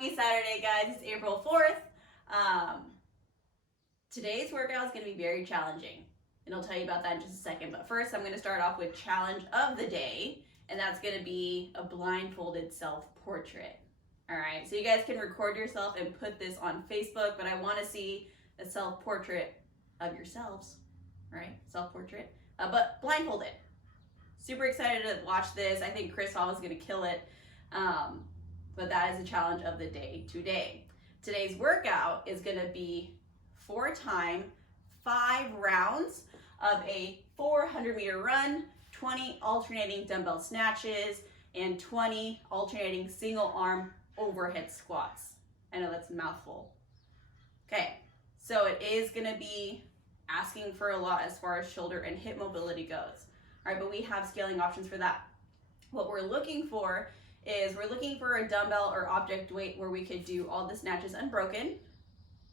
Happy Saturday, guys. It's April 4th. Today's workout is going to be very challenging, and I'll tell you about that in just a second. But first, I'm going to start off with challenge of the day, and that's going to be a blindfolded self-portrait. All right, so you guys can record yourself and put this on Facebook, but I want to see a self-portrait of yourselves, right? Self-portrait, but blindfolded. Super excited to watch this. I think Chris Hall is going to kill it. But that is the challenge of the day today. Today's workout is going to be 4 times 5 rounds of a 400-meter run, 20 alternating dumbbell snatches, and 20 alternating single arm overhead squats. I know that's a mouthful. Okay, so it is going to be asking for a lot as far as shoulder and hip mobility goes. All right, but we have scaling options for that. What we're looking for is we're looking for a dumbbell or object weight where we could do all the snatches unbroken,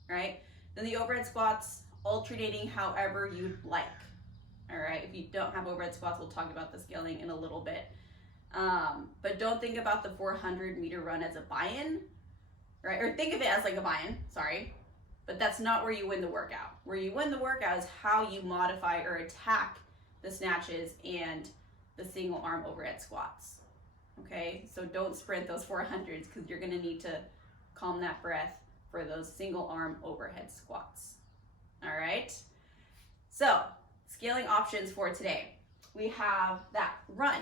right? Then the overhead squats alternating however you'd like, all right? If you don't have overhead squats, we'll talk about the scaling in a little bit. But don't think about the 400-meter run as a buy-in, right? Or think of it as like a buy-in, sorry. But that's not where you win the workout. Where you win the workout is how you modify or attack the snatches and the single arm overhead squats. Okay, so don't sprint those 400s because you're gonna need to calm that breath for those single arm overhead squats. All right, so scaling options for today. We have that run.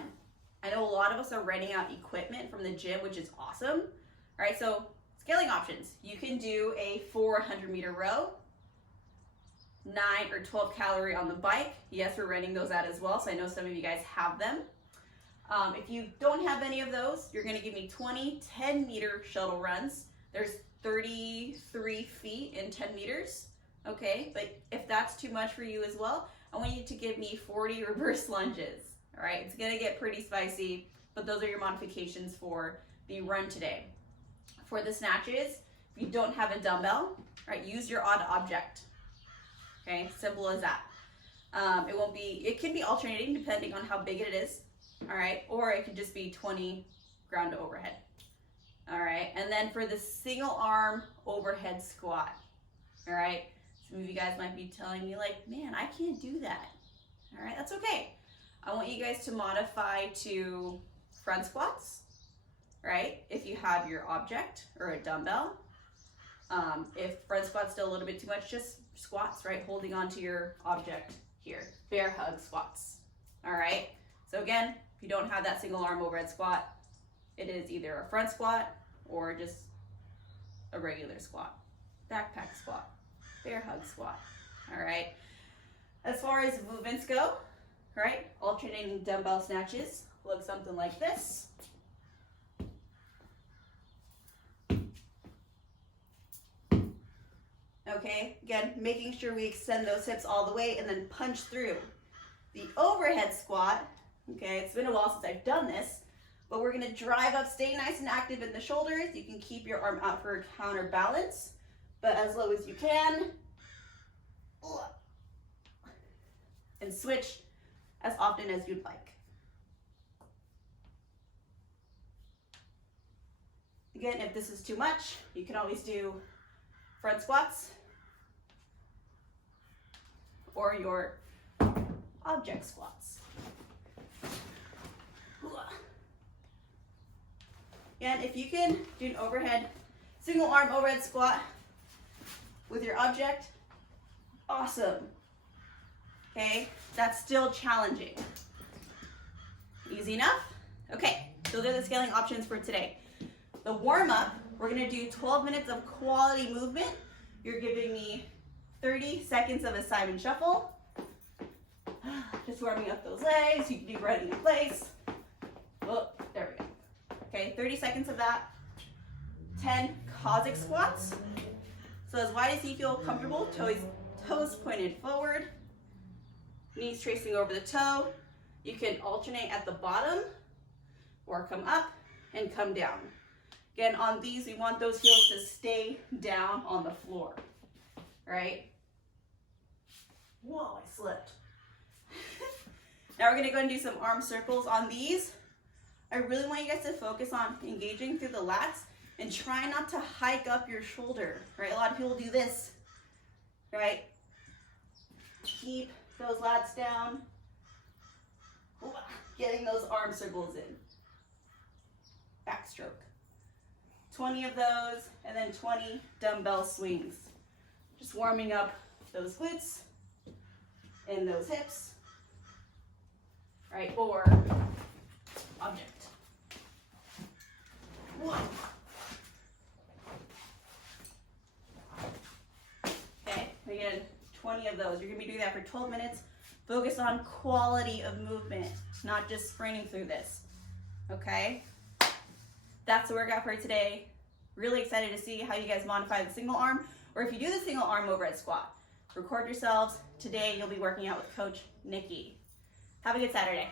I know a lot of us are renting out equipment from the gym, which is awesome. All right, so scaling options. You can do a 400-meter row, 9 or 12 calorie on the bike. Yes, we're renting those out as well, so I know some of you guys have them. If you don't have any of those, you're going to give me 20 10-meter shuttle runs. There's 33 feet in 10 meters, okay? But if that's too much for you as well, I want you to give me 40 reverse lunges, all right? It's going to get pretty spicy, but those are your modifications for the run today. For the snatches, if you don't have a dumbbell, right, use your odd object, okay? Simple as that. It can be alternating depending on how big it is. All right, or it could just be 20 ground to overhead. All right, and then for the single arm overhead squat, all right, some of you guys might be telling me like, man, I can't do that. All right, that's okay. I want you guys to modify to front squats, right? If you have your object or a dumbbell. If front squat's still a little bit too much, just squats, right? Holding onto your object here, bear hug squats, all right? So again, if you don't have that single arm overhead squat, it is either a front squat or just a regular squat, backpack squat, bear hug squat, all right? As far as movements go, right, alternating dumbbell snatches look something like this. Okay, again, making sure we extend those hips all the way and then punch through. The overhead squat, okay, it's been a while since I've done this, but we're gonna drive up, stay nice and active in the shoulders. You can keep your arm out for a counterbalance, but as low as you can. And switch as often as you'd like. Again, if this is too much, you can always do front squats or your object squats. And if you can do an overhead, single arm overhead squat with your object, awesome. Okay, that's still challenging. Easy enough? Okay, those are the scaling options for today. The warm up, we're gonna do 12 minutes of quality movement. You're giving me 30 seconds of a Simon shuffle. Just warming up those legs. You can do running in place. Oh, there we go. Okay, 30 seconds of that. 10 Cossack squats. So as wide as you feel comfortable, toes pointed forward, knees tracing over the toe. You can alternate at the bottom or come up and come down. Again, on these, we want those heels to stay down on the floor, right? Whoa, I slipped. Now we're gonna go and do some arm circles on these. I really want you guys to focus on engaging through the lats And try not to hike up your shoulder, right? A lot of people do this, right? Keep those lats down. Getting those arm circles in. Backstroke. 20 of those, and then 20 dumbbell swings. Just warming up those glutes and those hips, right? Or object. 1. Okay, again, 20 of those. You're gonna be doing that for 12 minutes. Focus on quality of movement, not just sprinting through this, okay? That's the workout for today. Really excited to see how you guys modify the single arm, or if you do the single arm overhead squat. Record yourselves. Today you'll be working out with Coach Nikki. Have a good Saturday.